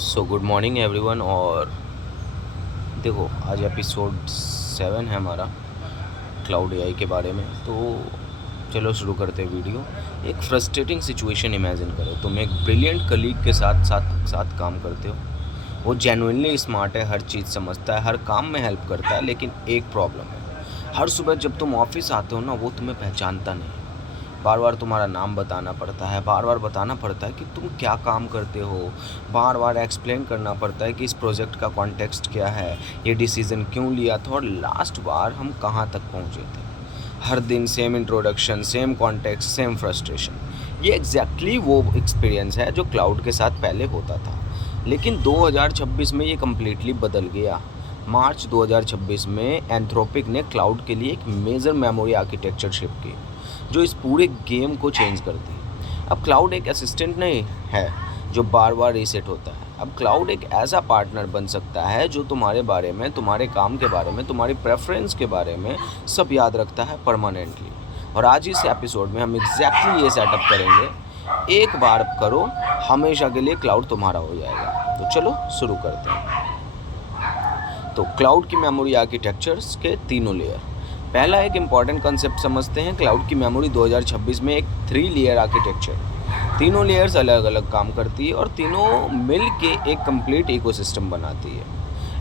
So good morning everyone. और देखो, आज एपिसोड 7 है हमारा क्लाउड एआई के बारे में। तो चलो शुरू करते हैं वीडियो। एक फ्रस्ट्रेटिंग सिचुएशन इमेजिन करो। तुम एक ब्रिलियंट कलीग के साथ साथ साथ काम करते हो। वो जेन्युइनली स्मार्ट है, हर चीज़ समझता है, हर काम में हेल्प करता है, लेकिन एक प्रॉब्लम है। हर सुबह जब तुम ऑफिस आते हो ना, वो तुम्हें पहचानता नहीं। बार बार तुम्हारा नाम बताना पड़ता है, बार बार बताना पड़ता है कि तुम क्या काम करते हो, बार बार एक्सप्लेन करना पड़ता है कि इस प्रोजेक्ट का कॉन्टेक्स्ट क्या है, ये डिसीज़न क्यों लिया था और लास्ट बार हम कहाँ तक पहुँचे थे। हर दिन same introduction, same context, same frustration. ये एग्जैक्टली वो एक्सपीरियंस है जो क्लाउड के साथ पहले होता था। लेकिन 2026 में ये कम्प्लीटली बदल गया। मार्च 2026 में एंथ्रोपिक ने क्लाउड के लिए एक मेजर मेमोरी आर्किटेक्चर शिप की, जो इस पूरे गेम को चेंज कर दी। अब क्लाउड एक असिस्टेंट नहीं है जो बार बार रीसेट होता है। अब क्लाउड एक ऐसा पार्टनर बन सकता है जो तुम्हारे बारे में, तुम्हारे काम के बारे में, तुम्हारी प्रेफरेंस के बारे में सब याद रखता है परमानेंटली। और आज इस एपिसोड में हम एग्जैक्टली ये सेटअप करेंगे। एक बार करो, हमेशा के लिए क्लाउड तुम्हारा हो जाएगा। तो चलो शुरू करते हैं। तो क्लाउड की मेमोरी आर्किटेक्चर्स के तीनों लेयर। पहला एक इम्पॉर्टेंट कंसेप्ट समझते हैं। क्लाउड की मेमोरी 2026 में एक 3 लेयर आर्किटेक्चर। तीनों लेयर्स अलग अलग काम करती है और तीनों मिल के एक कंप्लीट इकोसिस्टम बनाती है।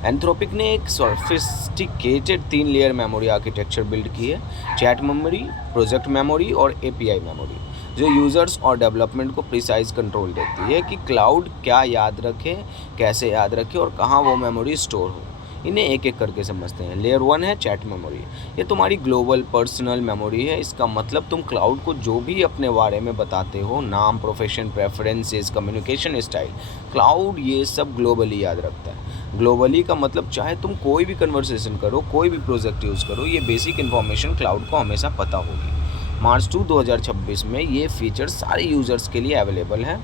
एंथ्रोपिक ने एक sophisticated 3 layer memory architecture build की है। चैट मेमोरी, प्रोजेक्ट मेमोरी और एपीआई मेमोरी, जो यूज़र्स और डेवलपमेंट को प्रिसाइज कंट्रोल देती है कि क्लाउड क्या याद रखे, कैसे याद रखे और कहाँ वो मेमोरी स्टोर हो। इन्हें एक एक करके समझते हैं। लेयर 1 है चैट मेमोरी। ये तुम्हारी ग्लोबल पर्सनल मेमोरी है। इसका मतलब तुम क्लाउड को जो भी अपने बारे में बताते हो, नाम, profession, preferences, communication style, cloud ये सब ग्लोबली याद रखता है। ग्लोबली का मतलब चाहे तुम कोई भी कन्वर्सेशन करो, कोई भी प्रोजेक्ट यूज़ करो, ये बेसिक इन्फॉर्मेशन क्लाउड को हमेशा पता होगी। मार्च 2026 में ये फीचर सारे यूज़र्स के लिए अवेलेबल है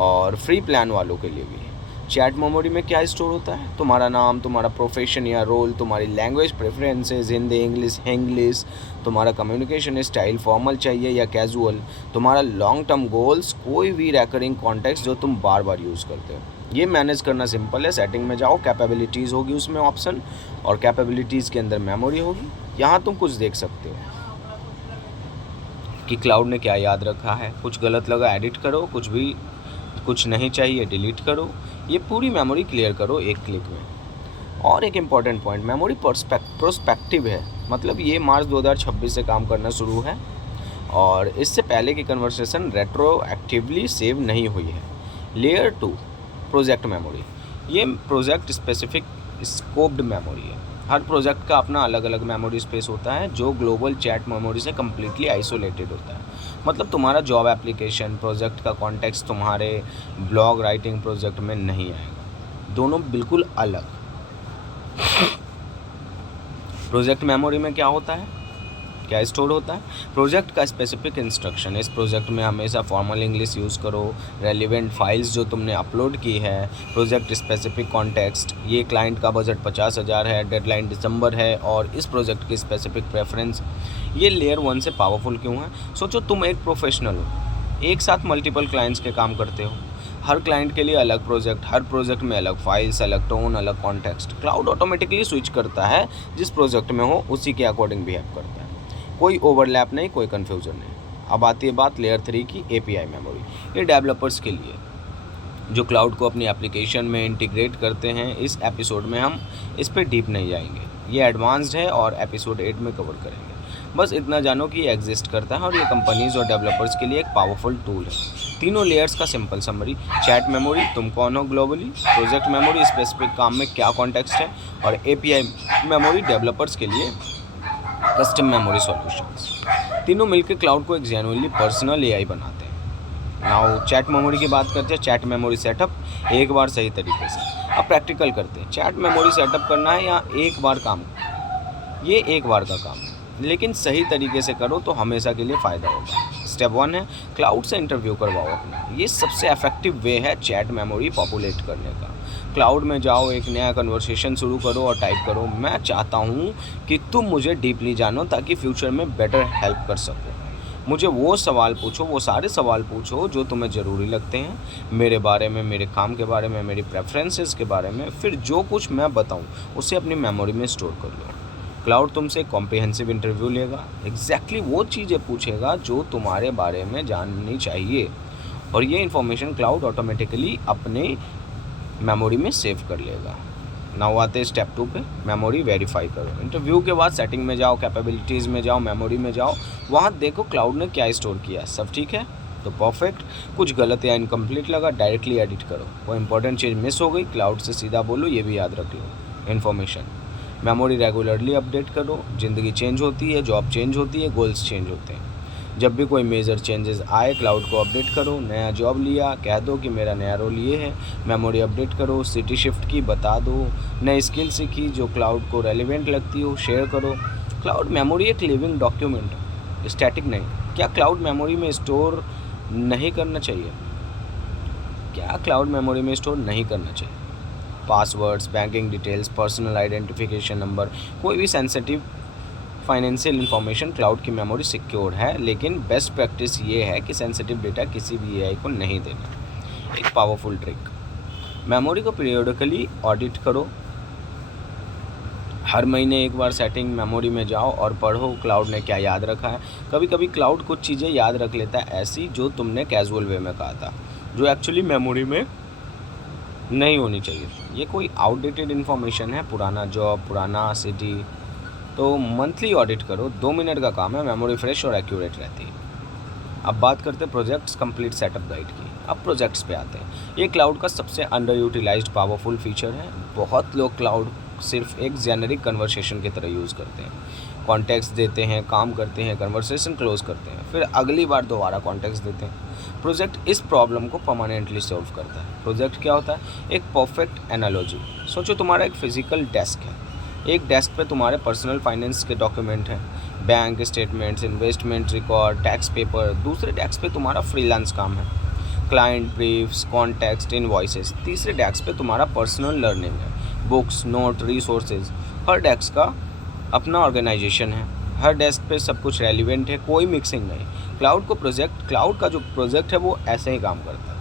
और फ्री प्लान वालों के लिए भी। चैट मेमोरी में क्या स्टोर होता है? तुम्हारा नाम, तुम्हारा प्रोफेशन या रोल, तुम्हारी लैंग्वेज प्रेफरेंसेस, हिंदी, इंग्लिश, तुम्हारा कम्युनिकेशन स्टाइल, फॉर्मल चाहिए या कैजुअल, तुम्हारा लॉन्ग टर्म गोल्स, कोई भी रैकरिंग कॉन्टेक्स्ट जो तुम बार बार यूज़ करते हो। ये मैनेज करना सिंपल है। सेटिंग में जाओ, कैपेबिलिटीज़ होगी उसमें ऑप्शन, और कैपेबिलिटीज़ के अंदर मेमोरी होगी। यहाँ तुम कुछ देख सकते हो कि क्लाउड ने क्या याद रखा है। कुछ गलत लगा एडिट करो, कुछ नहीं चाहिए डिलीट करो। ये पूरी मेमोरी क्लियर करो एक क्लिक में। और एक इम्पॉर्टेंट पॉइंट, मेमोरी प्रोस्पेक्टिव है। मतलब ये मार्च 2026 से काम करना शुरू है और इससे पहले की कन्वर्सेशन रेट्रोएक्टिवली सेव नहीं हुई है। Layer 2 project memory. ये प्रोजेक्ट स्पेसिफिक स्कोप्ड मेमोरी है। हर प्रोजेक्ट का अपना अलग अलग मेमोरी स्पेस होता है जो ग्लोबल चैट मेमोरी से कम्प्लीटली आइसोलेटेड होता है। मतलब तुम्हारा जॉब एप्लीकेशन प्रोजेक्ट का कॉन्टेक्स्ट तुम्हारे ब्लॉग राइटिंग प्रोजेक्ट में नहीं आएगा। दोनों बिल्कुल अलग। प्रोजेक्ट मेमोरी में क्या होता है, क्या स्टोर होता है? प्रोजेक्ट का स्पेसिफिक इंस्ट्रक्शन। इस प्रोजेक्ट में हमेशा फॉर्मल इंग्लिश यूज़ करो। रेलिवेंट फाइल्स जो तुमने अपलोड की है। प्रोजेक्ट स्पेसिफिक कॉन्टेक्स्ट, ये क्लाइंट का बजट 50,000 है, डेडलाइन दिसंबर है और इस प्रोजेक्ट की स्पेसिफिक प्रेफरेंस। ये लेयर 1 से पावरफुल क्यों है? सोचो तुम एक प्रोफेशनल हो, एक साथ मल्टीपल क्लाइंट्स के काम करते हो। हर क्लाइंट के लिए अलग प्रोजेक्ट, हर प्रोजेक्ट में अलग फाइल्स, अलग टोन, अलग कॉन्टेक्स्ट। क्लाउड ऑटोमेटिकली स्विच करता है, जिस प्रोजेक्ट में हो उसी के अकॉर्डिंग बिहेव करता है। कोई ओवरलैप नहीं, कोई कन्फ्यूज़न नहीं। अब आती है बात लेयर 3 की, एपीआई मेमोरी। ये डेवलपर्स के लिए जो क्लाउड को अपनी एप्लीकेशन में इंटीग्रेट करते हैं। इस एपिसोड में हम इस पर डीप नहीं जाएंगे, ये एडवांस्ड है और एपिसोड 8 में कवर करेंगे। बस इतना जानो कि ये एग्जिस्ट करता है और ये कंपनीज और डेवलपर्स के लिए एक पावरफुल टूल है। तीनों लेयर्स का सिंपल समरी। चैट मेमोरी, तुम कौन हो ग्लोबली। प्रोजेक्ट मेमोरी, स्पेसिफिक काम में क्या कॉन्टेक्स्ट है। और एपीआई मेमोरी, डेवलपर्स के लिए कस्टम मेमोरी सॉल्यूशंस। तीनों मिलकर क्लाउड को एक जेन्युइनली पर्सनल एआई बनाते हैं। नाउ चैट मेमोरी की बात करते हैं। चैट मेमोरी सेटअप एक बार सही तरीके से। अब प्रैक्टिकल करते हैं। चैट मेमोरी सेटअप करना है या एक बार काम, ये एक बार का काम है, लेकिन सही तरीके से करो तो हमेशा के लिए फ़ायदा होगा। स्टेप 1 है क्लाउड से इंटरव्यू करवाओ अपना। ये सबसे इफेक्टिव वे है चैट मेमोरी पॉपुलेट करने का। क्लाउड में जाओ, एक नया कन्वर्सेशन शुरू करो और टाइप करो, मैं चाहता हूँ कि तुम मुझे डीपली जानो ताकि फ्यूचर में बेटर हेल्प कर सको। मुझे वो सवाल पूछो, वो सारे सवाल पूछो जो तुम्हें ज़रूरी लगते हैं मेरे बारे में, मेरे काम के बारे में, मेरी प्रेफरेंसेस के बारे में। फिर जो कुछ मैं बताऊँ उसे अपनी मेमोरी में स्टोर कर लो। क्लाउड तुमसे कॉम्प्रिहेंसिव इंटरव्यू लेगा, एग्जैक्टली वो चीज़ें पूछेगा जो तुम्हारे बारे में जाननी चाहिए, और ये इन्फॉर्मेशन क्लाउड ऑटोमेटिकली अपने मेमोरी में सेव कर लेगा। नाउ आते हैं स्टेप 2 पे, मेमोरी वेरीफाई करो। इंटरव्यू के बाद सेटिंग में जाओ, कैपेबिलिटीज़ में जाओ, मेमोरी में जाओ, वहाँ देखो क्लाउड ने क्या स्टोर किया है। सब ठीक है तो परफेक्ट, कुछ गलत या इनकम्प्लीट लगा डायरेक्टली एडिट करो। कोई इंपॉर्टेंट चीज़ मिस हो गई क्लाउड से सीधा बोलो, ये भी याद रख लो। इन्फॉर्मेशन, मेमोरी रेगुलरली अपडेट करो। ज़िंदगी चेंज होती है, जॉब चेंज होती है, गोल्स चेंज होते हैं। जब भी कोई मेजर चेंजेस आए क्लाउड को अपडेट करो। नया जॉब लिया, कह दो कि मेरा नया रोल ये है, मेमोरी अपडेट करो। सिटी शिफ्ट की, बता दो। नई स्किल सीखी जो क्लाउड को रेलिवेंट लगती हो, शेयर करो। क्लाउड मेमोरी एक लिविंग डॉक्यूमेंट है, स्टैटिक नहीं। क्या क्लाउड मेमोरी में स्टोर नहीं करना चाहिए? क्या क्लाउड मेमोरी में स्टोर नहीं करना चाहिए? Passwords, banking details, personal identification number, कोई भी सेंसिटिव फाइनेंशियल इन्फॉर्मेशन क्लाउड की मेमोरी सिक्योर है, लेकिन बेस्ट प्रैक्टिस ये है कि सेंसिटिव डेटा किसी भी एआई को नहीं देना। एक पावरफुल ट्रिक, मेमोरी को पीरियोडिकली ऑडिट करो। हर महीने एक बार सेटिंग मेमोरी में जाओ और पढ़ो क्लाउड ने क्या याद रखा है। कभी कभी क्लाउड कुछ चीज़ें याद रख लेता है ऐसी जो तुमने कैजुअल वे में कहा था, जो एक्चुअली मेमोरी में नहीं होनी चाहिए। ये कोई आउटडेटेड इन्फॉर्मेशन है, पुराना जॉब, पुराना सिटी, तो मंथली ऑडिट करो। 2 मिनट का काम है, मेमोरी फ्रेश और एक्यूरेट रहती है। अब बात करते हैं प्रोजेक्ट्स कंप्लीट सेटअप गाइड की। अब प्रोजेक्ट्स पे आते हैं। ये क्लाउड का सबसे अंडर यूटिलाइज्ड पावरफुल फीचर है। बहुत लोग क्लाउड सिर्फ एक जेनरिक कन्वर्सेशन की तरह यूज़ करते हैं। कॉन्टेक्स्ट देते हैं, काम करते हैं, कन्वर्सेशन क्लोज करते हैं, फिर अगली बार दोबारा कॉन्टेक्स्ट देते हैं। प्रोजेक्ट इस प्रॉब्लम को परमानेंटली सॉल्व करता है। प्रोजेक्ट क्या होता है? एक परफेक्ट एनालॉजी। सोचो तुम्हारा एक फिजिकल डेस्क है। एक डेस्क पे तुम्हारे पर्सनल फाइनेंस के डॉक्यूमेंट हैं, bank statements, investment record, tax paper. दूसरे डेस्क पे तुम्हारा फ्रीलांस काम है, क्लाइंट ब्रीफ्स, कॉन्टेक्स्ट, इनवॉइसेस। तीसरे डेस्क पे तुम्हारा पर्सनल लर्निंग है, बुक्स, नोट, रिसोर्सेज। हर डेस्क का अपना ऑर्गेनाइजेशन है, हर डेस्क पे सब कुछ रेलिवेंट है, कोई मिक्सिंग नहीं। क्लाउड का जो प्रोजेक्ट है वो ऐसे ही काम करता है।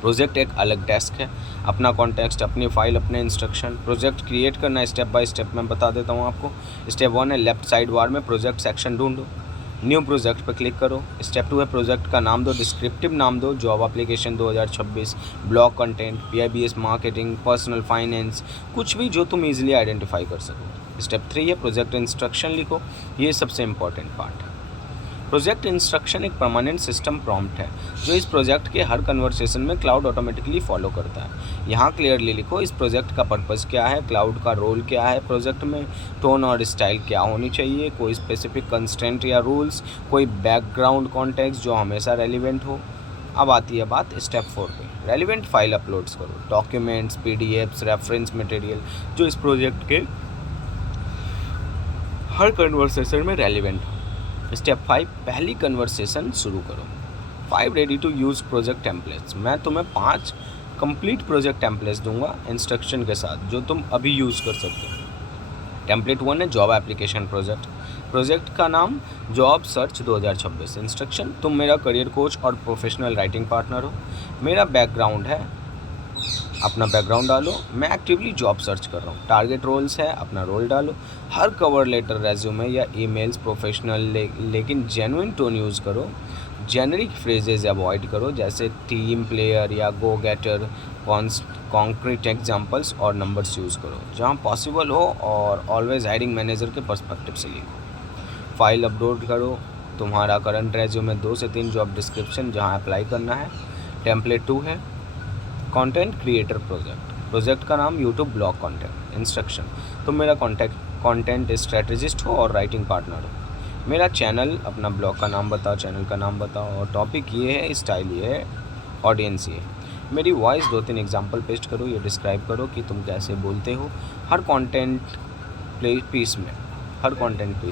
प्रोजेक्ट एक अलग डेस्क है, अपना कॉन्टेक्स्ट, अपनी फाइल, अपने इंस्ट्रक्शन। प्रोजेक्ट क्रिएट करना स्टेप बाय स्टेप मैं बता देता हूँ आपको। स्टेप 1 है लेफ्ट साइड बार में प्रोजेक्ट सेक्शन ढूंढो, न्यू प्रोजेक्ट पर क्लिक करो। स्टेप 2 है प्रोजेक्ट का नाम दो, डिस्क्रिप्टिव नाम दो, job application 2026, blog content, PIBS marketing, personal finance, कुछ भी जो तुम इजीली आइडेंटिफाई कर सको। स्टेप 3 है प्रोजेक्ट इंस्ट्रक्शन लिखो, ये सबसे इंपॉर्टेंट पार्ट है। प्रोजेक्ट इंस्ट्रक्शन एक परमानेंट सिस्टम प्रॉम्प्ट है जो इस प्रोजेक्ट के हर कन्वर्सेशन में क्लाउड ऑटोमेटिकली फॉलो करता है। यहाँ क्लियरली लिखो इस प्रोजेक्ट का पर्पस क्या है, क्लाउड का रोल क्या है प्रोजेक्ट में, टोन और स्टाइल क्या होनी चाहिए, कोई स्पेसिफिक कंस्ट्रेंट या रूल्स, कोई बैकग्राउंड कॉन्टेक्स्ट जो हमेशा रेलिवेंट हो। अब आती है बात स्टेप 4 पे, रेलिवेंट फाइल अपलोड्स करो, डॉक्यूमेंट्स, PDFs, रेफरेंस मटेरियल जो इस प्रोजेक्ट के हर कन्वर्सेशन में रेलिवेंट हो। स्टेप 5, पहली कन्वर्सेशन शुरू करो। 5 ready to use project templates. मैं तुम्हें 5 कंप्लीट प्रोजेक्ट टेम्पलेट्स दूंगा इंस्ट्रक्शन के साथ जो तुम अभी यूज़ कर सकते हो। टेम्पलेट 1 है जॉब एप्लीकेशन प्रोजेक्ट। प्रोजेक्ट का नाम जॉब सर्च 2026। इंस्ट्रक्शन, तुम मेरा करियर कोच और प्रोफेशनल राइटिंग पार्टनर हो। मेरा बैकग्राउंड है, अपना बैकग्राउंड डालो, मैं एक्टिवली जॉब सर्च कर रहा हूँ। टारगेट रोल्स है, अपना रोल डालो। हर कवर लेटर, रेज्यूमे या ईमेल्स प्रोफेशनल लेकिन जेन्युइन टोन यूज़ करो। जेनरिक फ्रेजेज अवॉइड करो जैसे टीम प्लेयर या गो गेटर। कॉन्क्रीट एग्जांपल्स और नंबर्स यूज़ करो जहाँ पॉसिबल हो, और ऑलवेज हायरिंग मैनेजर के पर्सपेक्टिव से लिखो। फाइल अपलोड करो, तुम्हारा करंट रेज्यूमे 2 से 3 जॉब डिस्क्रिप्शन जहाँ अप्लाई करना है। टेम्पलेट 2 है कंटेंट क्रिएटर प्रोजेक्ट का नाम यूट्यूब ब्लॉग कंटेंट। इंस्ट्रक्शन, तुम मेरा कंटेंट स्ट्रेटजिस्ट हो और राइटिंग पार्टनर हो। मेरा चैनल, अपना ब्लॉग का नाम बताओ, चैनल का नाम बताओ, और टॉपिक ये है, स्टाइल ये है, ऑडियंस ये है। मेरी वॉइस 2-3 एग्जांपल पेस्ट करो, ये डिस्क्राइब करो कि तुम कैसे बोलते हो हर कंटेंट पीस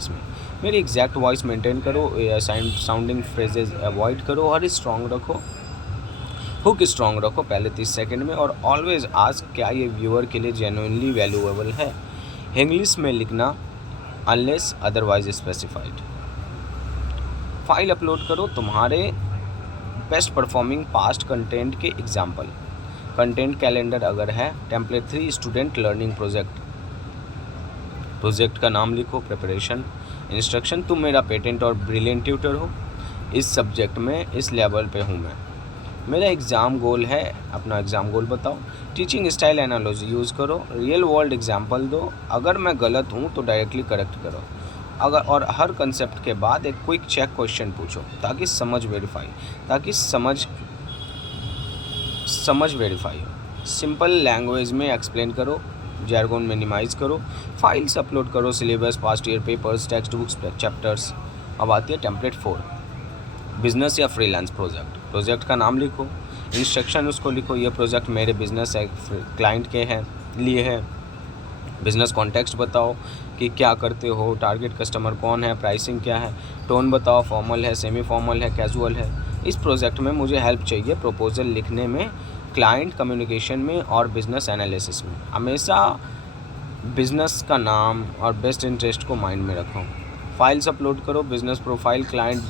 में। मेरी एग्जैक्ट वॉइस मेंटेन करो, साउंडिंग फ्रेजेस अवॉइड करो, हर स्ट्रॉन्ग रखो, हुक स्ट्रॉन्ग रखो पहले 30 सेकंड में, और ऑलवेज आस्क क्या ये व्यूअर के लिए जेन्युइनली वैल्यूएबल है। इंग्लिश में लिखना unless otherwise specified. File upload करो तुम्हारे बेस्ट परफॉर्मिंग पास्ट कंटेंट के एग्जाम्पल। कंटेंट कैलेंडर अगर है। Template 3 student learning project. Project का नाम लिखो, प्रिपरेशन, इंस्ट्रक्शन। तुम मेरा पेटेंट और ब्रिलियंट ट्यूटर हो, इस सब्जेक्ट में इस लेवल पे हूँ मैं। मेरा एग्ज़ाम गोल है, अपना एग्ज़ाम गोल बताओ। टीचिंग स्टाइल एनालॉजी यूज़ करो, रियल वर्ल्ड एग्जाम्पल दो। अगर मैं गलत हूँ तो डायरेक्टली करेक्ट करो। और हर कंसेप्ट के बाद एक क्विक चेक क्वेश्चन पूछो ताकि समझ वेरीफाई हो। सिंपल लैंग्वेज में एक्सप्लेन करो, जैरगोन मिनिमाइज करो। फाइल्स अपलोड करो, syllabus, past year papers, text books, chapters. अब आती है टेम्पलेट 4, बिजनेस या फ्रीलांस प्रोजेक्ट। प्रोजेक्ट का नाम लिखो, इंस्ट्रक्शन उसको लिखो, ये प्रोजेक्ट मेरे बिजनेस क्लाइंट के लिए है। बिजनेस कॉन्टेक्स्ट बताओ कि क्या करते हो, टारगेट कस्टमर कौन है, प्राइसिंग क्या है। टोन बताओ, फॉर्मल है, सेमी फॉर्मल है, कैजुअल है। इस प्रोजेक्ट में मुझे हेल्प चाहिए प्रपोजल लिखने में, क्लाइंट कम्युनिकेशन में और बिजनेस एनालिसिस में। हमेशा बिजनेस का नाम और बेस्ट इंटरेस्ट को माइंड में रखो। फाइल्स अपलोड करो, business profile, client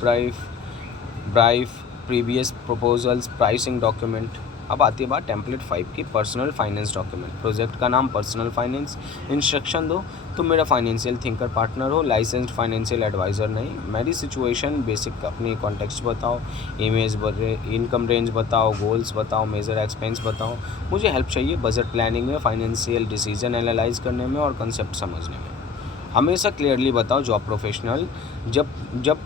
brief, previous proposals, pricing document. अब आती है बात टेम्पलेट 5 की, पर्सनल फाइनेंस डॉक्यूमेंट। प्रोजेक्ट का नाम पर्सनल फाइनेंस। इंस्ट्रक्शन दो, तुम मेरा फाइनेंशियल थिंकर पार्टनर हो, लाइसेंस्ड फाइनेंशियल एडवाइज़र नहीं। मेरी सिचुएशन बेसिक अपनी कॉन्टेक्स्ट बताओ, इनकम रेंज बताओ, गोल्स बताओ, मेजर एक्सपेंस बताओ। मुझे हेल्प चाहिए बजट प्लानिंग में, फाइनेंशियल डिसीजन एनालाइज करने में और कंसेप्ट समझने में। हमेशा क्लियरली बताओ जब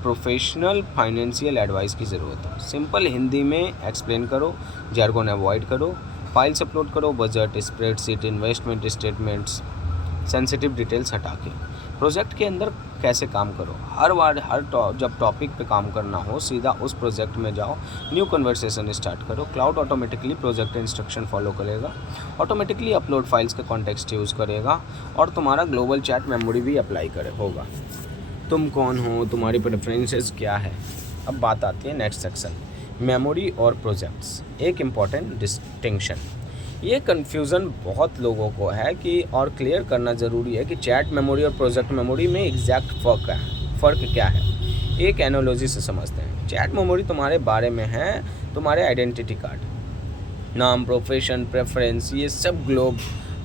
प्रोफेशनल फाइनेंशियल एडवाइस की ज़रूरत हो। सिंपल हिंदी में एक्सप्लेन करो, jargon अवॉइड करो। फाइल्स अपलोड करो, budget, spreadsheet, investment statements, sensitive details हटा के। प्रोजेक्ट के अंदर कैसे काम करो, जब टॉपिक पे काम करना हो सीधा उस प्रोजेक्ट में जाओ, न्यू कन्वर्सेशन स्टार्ट करो। Cloud automatically project instruction follow करेगा, ऑटोमेटिकली अपलोड फाइल्स का कॉन्टेक्स्ट यूज़ करेगा और तुम्हारा ग्लोबल चैट मेमोरी भी अप्लाई होगा। तुम कौन हो, तुम्हारी प्रेफरेंसेस क्या है। अब बात आती है नेक्स्ट सेक्शन, मेमोरी और प्रोजेक्ट्स। एक इम्पॉर्टेंट डिस्टिंक्शन, ये कन्फ्यूज़न बहुत लोगों को है कि और क्लियर करना ज़रूरी है कि चैट मेमोरी और प्रोजेक्ट मेमोरी में एग्जैक्ट फ़र्क क्या है। एक एनालॉजी से समझते हैं। चैट मेमोरी तुम्हारे बारे में है, तुम्हारे आइडेंटिटी कार्ड, नाम, प्रोफेशन, प्रेफरेंस, ये सब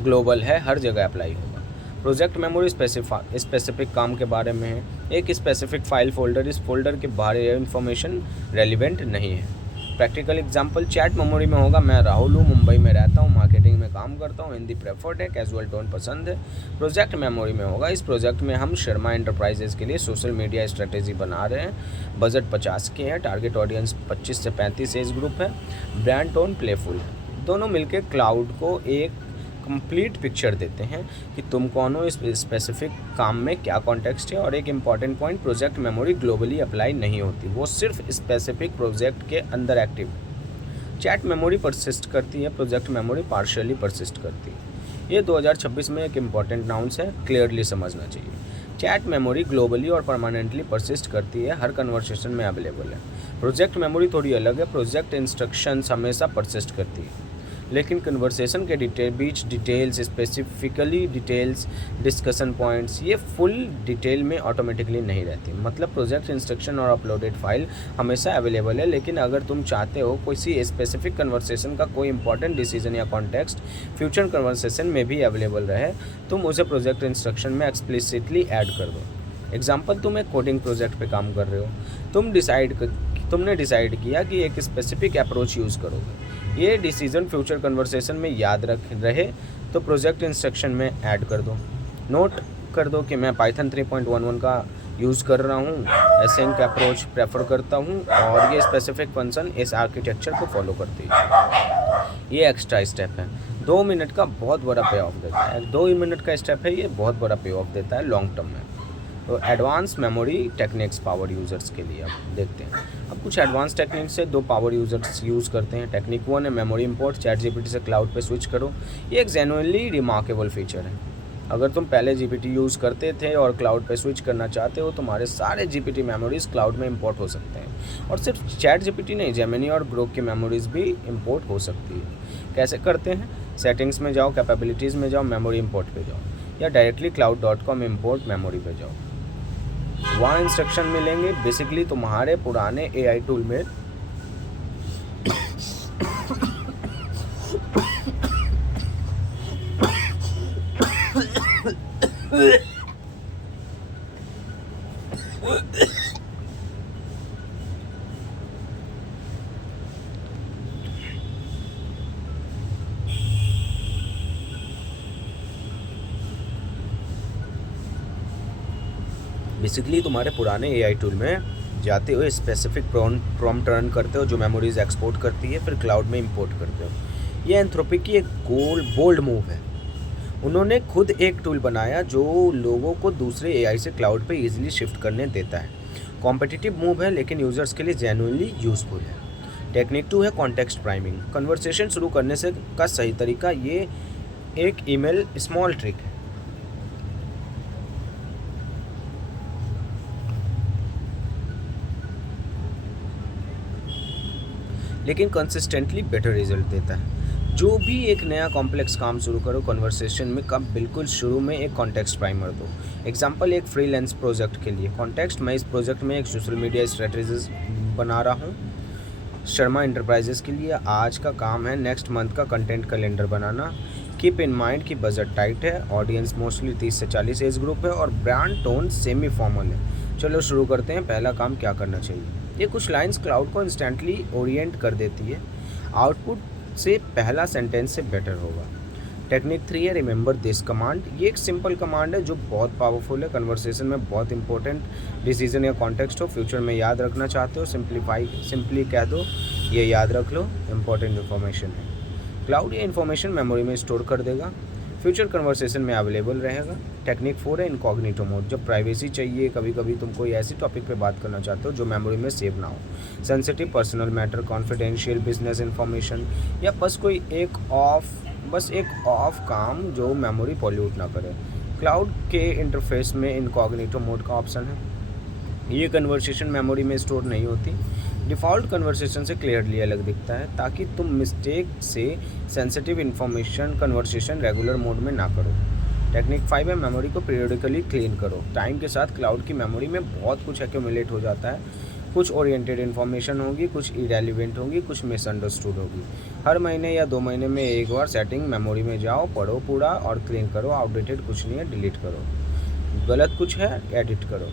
ग्लोबल है, हर जगह अप्लाई होगा। प्रोजेक्ट मेमोरी स्पेसिफिक काम के बारे में है, एक स्पेसिफिक फाइल फोल्डर, इस फोल्डर के बारे में इंफॉर्मेशन रेलिवेंट नहीं है। प्रैक्टिकल एग्जांपल, चैट मेमोरी में होगा मैं राहुल हूँ, मुंबई में रहता हूँ, मार्केटिंग में काम करता हूँ, हिंदी प्रेफर्ड है, कैजुअल टोन पसंद है। प्रोजेक्ट मेमोरी में होगा इस प्रोजेक्ट में हम शर्मा एंटरप्राइजेज के लिए सोशल मीडिया स्ट्रेटेजी बना रहे हैं, बजट 50 के है, टारगेट ऑडियंस 25 से 35 एज ग्रुप है, ब्रांड टोन प्लेफुल है। दोनों मिलकर क्लाउड को एक कंप्लीट पिक्चर देते हैं कि तुम कौन हो, इस स्पेसिफिक काम में क्या कॉन्टेक्स्ट है। और एक important point, project memory globally apply नहीं होती, वो सिर्फ स्पेसिफिक प्रोजेक्ट के अंदर एक्टिव है। चैट मेमोरी परसिस्ट करती है, प्रोजेक्ट मेमोरी पार्शियली परसिस्ट करती है। ये 2026 में एक इम्पॉर्टेंट नाउंस है, क्लियरली समझना चाहिए। चैट मेमोरी ग्लोबली और परमानेंटली परसिस्ट करती है, हर कन्वर्सेशन में अवेलेबल है। प्रोजेक्ट मेमोरी थोड़ी अलग है, प्रोजेक्ट इंस्ट्रक्शंस हमेशा परसिस्ट करती है, लेकिन कन्वर्सेशन के बीच details, specifically details, discussion points, ये फुल डिटेल में ऑटोमेटिकली नहीं रहती। मतलब प्रोजेक्ट इंस्ट्रक्शन और अपलोडेड फाइल हमेशा अवेलेबल है, लेकिन अगर तुम चाहते हो किसी स्पेसिफिक कन्वर्सेशन का कोई इंपॉर्टेंट डिसीजन या कॉन्टेक्स्ट फ्यूचर कन्वर्सेशन में भी अवेलेबल रहे, तुम उसे प्रोजेक्ट इंस्ट्रक्शन में एक्सप्लिसिटली ऐड कर दो। एग्जाम्पल, तुम एक कोडिंग प्रोजेक्ट पे काम कर रहे हो, तुमने डिसाइड किया कि एक स्पेसिफिक अप्रोच यूज़ करोगे, ये डिसीजन फ्यूचर कन्वर्सेशन में याद रहे तो प्रोजेक्ट इंस्ट्रक्शन में ऐड कर दो। नोट कर दो कि मैं पाइथन 3.11 का यूज़ कर रहा हूँ, एसिंक अप्रोच प्रेफर करता हूँ और ये स्पेसिफिक फंक्शन इस आर्किटेक्चर को फॉलो करती है। ये एक्स्ट्रा स्टेप है, 2 मिनट का बहुत बड़ा पे ऑफ देता है। 2 मिनट का स्टेप है, ये बहुत बड़ा पे ऑफ देता है लॉन्ग टर्म में। तो advance memory techniques power users के लिए अब देखते हैं। अब कुछ एडवांस टेक्निक्स से 2 पावर यूज़र्स यूज़ करते हैं। टेक्निक 1 है मेमोरी इंपोर्ट, चैट जीपीटी से क्लाउड पे स्विच करो। ये एक जेन्युइनली रिमार्केबल फीचर है। अगर तुम पहले जीपीटी यूज़ करते थे और क्लाउड पे स्विच करना चाहते हो, तुम्हारे सारे जीपीटी मेमोरीज क्लाउड में इंपोर्ट हो सकते हैं। और सिर्फ चैट जीपीटी नहीं, जेमिनी और ग्रोक की मेमोरीज भी इंपोर्ट हो सकती है। कैसे करते हैं? सेटिंग्स में जाओ, कैपेबिलिटीज़ में जाओ, मेमोरी इंपोर्ट पे जाओ, या डायरेक्टली cloud.com इंपोर्ट मेमोरी पे जाओ। वहाँ इंस्ट्रक्शन मिलेंगे बेसिकली तुम्हारे पुराने एआई टूल में बेसिकली तुम्हारे पुराने एआई टूल में जाते हो, स्पेसिफिक प्रॉम्प्ट रन करते हो जो मेमोरीज एक्सपोर्ट करती है, फिर क्लाउड में इंपोर्ट करते हो। ये एंथ्रोपिक की एक बोल्ड मूव है। उन्होंने खुद एक टूल बनाया जो लोगों को दूसरे एआई से क्लाउड पे इजीली शिफ्ट करने देता है। कॉम्पिटिटिव मूव है लेकिन यूज़र्स के लिए जेन्युइनली यूज़फुल है। टेक्निक 2 है कॉन्टेक्स्ट प्राइमिंग। कन्वर्सेशन शुरू करने से का सही तरीका, ये एक ईमेल स्मॉल ट्रिक है। लेकिन कंसिस्टेंटली बेटर रिजल्ट देता है। जो भी एक नया कॉम्प्लेक्स काम शुरू करो कन्वर्सेशन में, कब बिल्कुल शुरू में एक कॉन्टेक्स्ट प्राइमर दो। एग्जांपल, एक फ्रीलांस प्रोजेक्ट के लिए कॉन्टेक्स्ट, मैं इस प्रोजेक्ट में एक सोशल मीडिया स्ट्रेटजीज बना रहा हूँ शर्मा इंटरप्राइजेस के लिए। आज का काम है नेक्स्ट मंथ का content calendar banana. Keep in mind कि बजट टाइट है, ऑडियंस मोस्टली 30 से 40 एज ग्रुप है और ब्रांड टोन सेमी फॉर्मल है। चलो शुरू करते हैं। पहला काम क्या करना चाहिए। ये कुछ लाइंस क्लाउड को इंस्टेंटली ओरिएंट कर देती है। आउटपुट से पहला सेंटेंस से बेटर होगा। टेक्निक 3 है रिमेंबर दिस कमांड। ये एक सिंपल कमांड है जो बहुत पावरफुल है। कन्वर्सेशन में बहुत इंपॉर्टेंट डिसीजन या कॉन्टेक्स्ट हो, फ्यूचर में याद रखना चाहते हो, सिंपली कह दो ये याद रख लो, इंपॉर्टेंट इन्फॉर्मेशन है। क्लाउड ये इन्फॉर्मेशन मेमोरी में स्टोर कर देगा, फ्यूचर कन्वर्सेशन में अवेलेबल रहेगा। टेक्निक 4 है इनकॉग्निटो मोड। जब प्राइवेसी चाहिए, कभी कभी तुम कोई ऐसी टॉपिक पे बात करना चाहते हो जो मेमोरी में सेव ना हो, sensitive personal matter, confidential business information, या बस एक ऑफ काम जो मेमोरी पॉल्यूट ना करे, क्लाउड के इंटरफेस में इनकॉग्निटो मोड का ऑप्शन है। ये कन्वर्सेशन मेमोरी में स्टोर नहीं होती, डिफ़ॉल्ट कन्वर्सेशन से क्लियरली अलग दिखता है ताकि तुम मिस्टेक से sensitive information conversation regular mode में ना करो। टेक्निक 5 है मेमोरी को पीरियडिकली क्लीन करो। टाइम के साथ क्लाउड की मेमोरी में बहुत कुछ एक्यूमुलेट हो जाता है। कुछ ओरिएंटेड इन्फॉर्मेशन होगी, कुछ इरेलीवेंट होगी, कुछ मिसअंडरस्टूड होगी। हर महीने या 2 महीने में एक बार सेटिंग मेमोरी में जाओ, पढ़ो पूरा और क्लीन करो। आउटडेटेड कुछ नहीं है, डिलीट करो। गलत कुछ है, एडिट करो।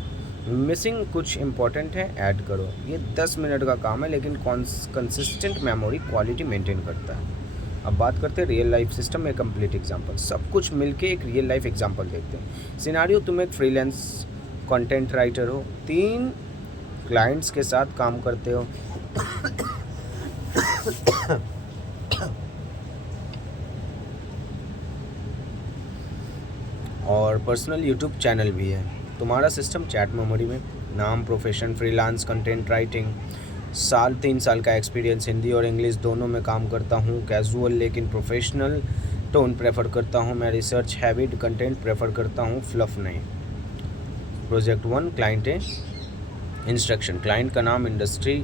मिसिंग कुछ इंपॉर्टेंट है, ऐड करो। ये 10 मिनट का काम है लेकिन कंसिस्टेंट मेमोरी क्वालिटी मेंटेन करता है। अब बात करते हैं रियल लाइफ सिस्टम में कंप्लीट एग्जांपल। सब कुछ मिलके एक रियल लाइफ एग्जांपल देखते हैं। सिनेरियो, तुम एक फ्रीलांस कंटेंट राइटर हो, 3 क्लाइंट्स के साथ काम करते हो और पर्सनल यूट्यूब चैनल भी है। तुम्हारा सिस्टम चैट मेमोरी में, नाम, प्रोफेशन, फ्रीलांस कंटेंट राइटिंग, 3 साल का एक्सपीरियंस, हिंदी और इंग्लिश दोनों में काम करता हूँ, कैजुअल लेकिन प्रोफेशनल टोन प्रेफर करता हूँ, मैं रिसर्च हैबिट कंटेंट प्रेफर करता हूँ, फ्लफ नहीं। प्रोजेक्ट 1 क्लाइंट है इंस्ट्रक्शन। क्लाइंट का नाम, industry,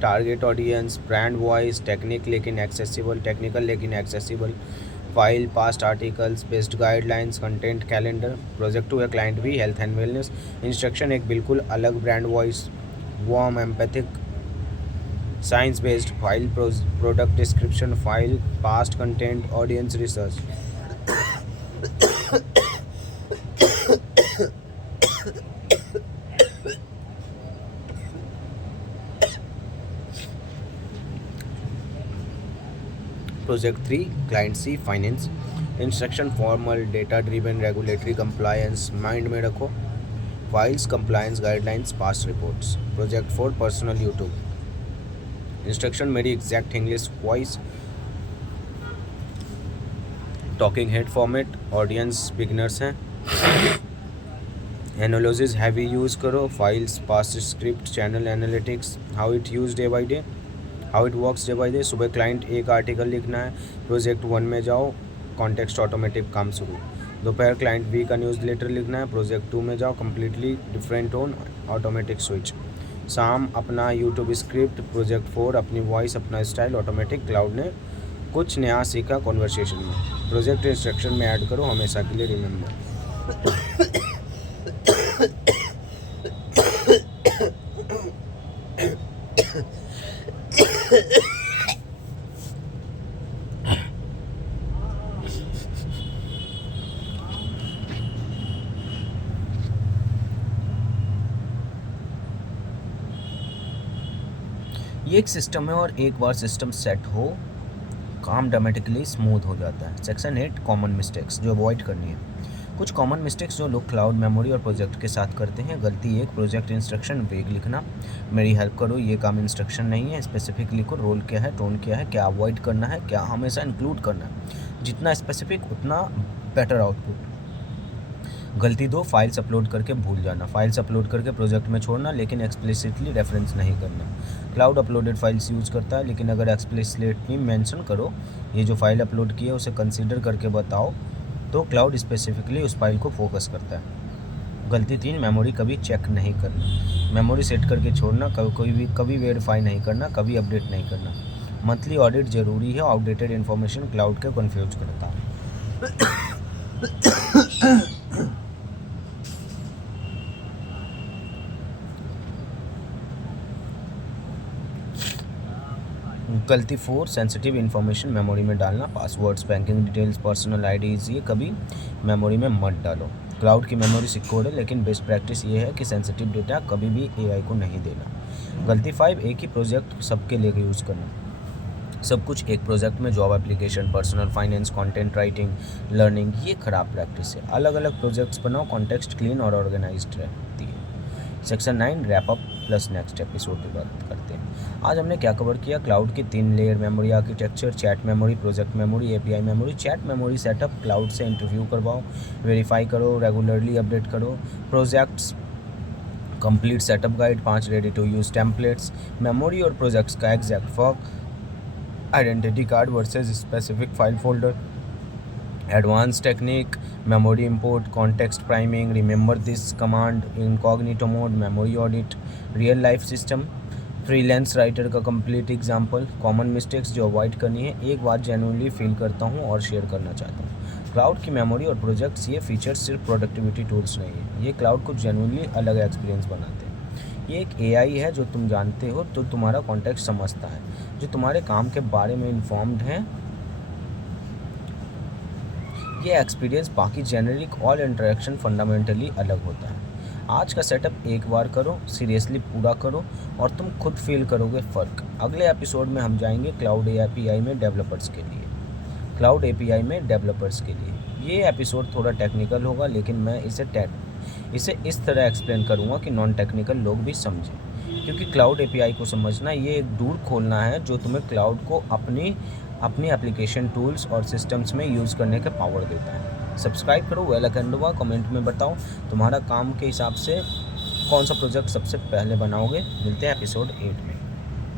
target audience, brand voice, technical लेकिन accessible, file, past articles, best guidelines, content calendar. Project 2 है क्लाइंट भी, हेल्थ एंड वेलनेस। इंस्ट्रक्शन एक बिल्कुल अलग brand voice, warm, empathic, science based, file, product description, file, past content, audience research. Project 3 client C finance. Instruction formal, data driven, regulatory compliance, mind में रखो, files, compliance guidelines, past reports. Project 4 personal YouTube. Instruction मेरी exact English voice, talking head format, audience beginners हैं, analysis heavy use करो, files, past script, channel analytics, how it works day by day. सुबह client एक article लिखना है, project 1 में जाओ, context automatic काम शुरू। दोपहर क्लाइंट बी का न्यूज़ लेटर लिखना है, प्रोजेक्ट 2 में जाओ, completely different tone, automatic switch. शाम अपना यूट्यूब स्क्रिप्ट, प्रोजेक्ट 4 अपनी वॉइस, अपना स्टाइल, ऑटोमेटिक। क्लाउड ने कुछ नया सीखा कॉन्वर्सेशन में। प्रोजेक्ट इंस्ट्रक्शन में ऐड करो हमेशा के लिए रिमेंबर। ये एक सिस्टम है और एक बार सिस्टम सेट हो काम ड्रामेटिकली स्मूथ हो जाता है। सेक्शन 8 कॉमन मिस्टेक्स जो अवॉइड करनी है। कुछ कॉमन मिस्टेक्स जो लोग क्लाउड मेमोरी और प्रोजेक्ट के साथ करते हैं। गलती 1, प्रोजेक्ट इंस्ट्रक्शन वेग लिखना। मेरी हेल्प करो, ये काम इंस्ट्रक्शन नहीं है, स्पेसिफिक लिखो। रोल क्या है, टोन क्या है, क्या अवॉइड करना है, क्या हमेशा इंक्लूड करना है। जितना स्पेसिफिक उतना बेटर आउटपुट। गलती 2, फाइल्स अपलोड करके भूल जाना। फाइल्स अपलोड करके प्रोजेक्ट में छोड़ना लेकिन एक्सप्लिसिटली रेफरेंस नहीं करना। क्लाउड अपलोडेड फाइल्स यूज़ करता है लेकिन अगर एक्सप्लिसिटली मेंशन करो ये जो फाइल अपलोड की है उसे कंसीडर करके बताओ तो क्लाउड स्पेसिफिकली उस फाइल को फोकस करता है। गलती 3, मेमोरी कभी चेक नहीं करना। मेमोरी सेट करके छोड़ना, कभी वेरीफाई नहीं करना, कभी अपडेट नहीं करना। मंथली ऑडिट ज़रूरी है, आउटडेटेड इन्फॉर्मेशन क्लाउड के कन्फ्यूज करता है। गलती 4, सेंसिटिव इन्फॉर्मेशन मेमोरी में डालना। Passwords, banking details, personal IDs ये कभी मेमोरी में मत डालो। क्लाउड की मेमोरी सिक्योर है लेकिन बेस्ट प्रैक्टिस ये है कि सेंसिटिव डेटा कभी भी एआई को नहीं देना। गलती 5, एक ही प्रोजेक्ट सबके लिए यूज़ करना। सब कुछ एक प्रोजेक्ट में, job application, personal finance, content writing, learning, ये ख़राब प्रैक्टिस है। अलग अलग प्रोजेक्ट्स बनाओ, कॉन्टेक्स्ट क्लीन और ऑर्गेनाइज्ड रहती है। Section 9 wrap up plus next episode की बात करते हैं। आज हमने क्या कवर किया? क्लाउड की 3 layer memory architecture, chat memory, project memory, API memory. Chat memory setup, Claude से इंटरव्यू करवाओ, वेरीफाई करो, रेगुलरली अपडेट करो। Projects complete setup guide, 5 ready to use templates. Memory और प्रोजेक्ट्स का एग्जैक्ट फर्क, identity card versus specific file folder. Advance technique, memory import, context priming, remember this command, incognito mode, memory audit, real life system, freelance writer का complete example. Common mistakes जो avoid करनी है, एक बात genuinely feel करता हूँ और share करना चाहता हूँ। क्लाउड की मेमोरी और प्रोजेक्ट्स, ये फीचर्स सिर्फ प्रोडक्टिविटी टूल्स नहीं है, ये क्लाउड को जेन्युइनली अलग एक्सपीरियंस बनाते हैं। ये एक एआई है जो तुम जानते हो तो तुम्हारा कॉन्टेक्स्ट समझता है, जो तुम्हारे काम के बारे में इन्फॉर्म्ड है। ये एक्सपीरियंस बाकी जेनरिक ऑल इंटरेक्शन फंडामेंटली अलग होता है। आज का सेटअप एक बार करो, सीरियसली पूरा करो और तुम खुद फील करोगे फ़र्क। अगले एपिसोड में हम जाएंगे क्लाउड एपीआई में डेवलपर्स के लिए। क्लाउड एपीआई में डेवलपर्स के लिए ये एपिसोड थोड़ा टेक्निकल होगा लेकिन मैं इसे इस तरह एक्सप्लेन करूँगा कि नॉन टेक्निकल लोग भी समझें, क्योंकि क्लाउड एपीआई को समझना ये एक डोर खोलना है जो तुम्हें क्लाउड को अपनी एप्लीकेशन, टूल्स और सिस्टम्स में यूज़ करने का पावर देता है। सब्सक्राइब करो, बेल आइकन दबाओ, कमेंट में बताओ तुम्हारा काम के हिसाब से कौन सा प्रोजेक्ट सबसे पहले बनाओगे। मिलते हैं एपिसोड 8 में।